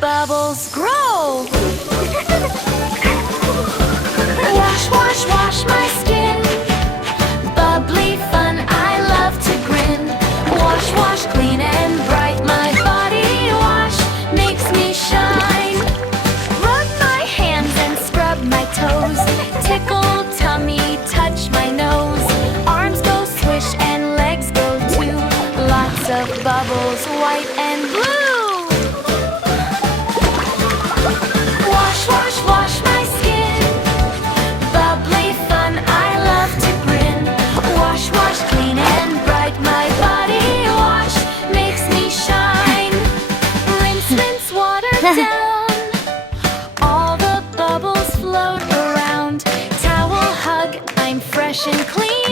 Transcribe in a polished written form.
bubbles grow. Wash, wash, wash my skin. Bubbly fun, I love to grin. Wash, wash, clean and bright. My body wash makes me shine. Rub my hands and scrub my toes. Tickle tummy, touch my nose. Arms go swish and legs go too. Lots of bubbles, white and blue. Wash, wash, wash my skin. Bubbly fun, I love to grin. Wash, wash, clean and bright. My body wash makes me shine. Rinse, rinse, water down. All the bubbles float around. Towel hug, I'm fresh and clean.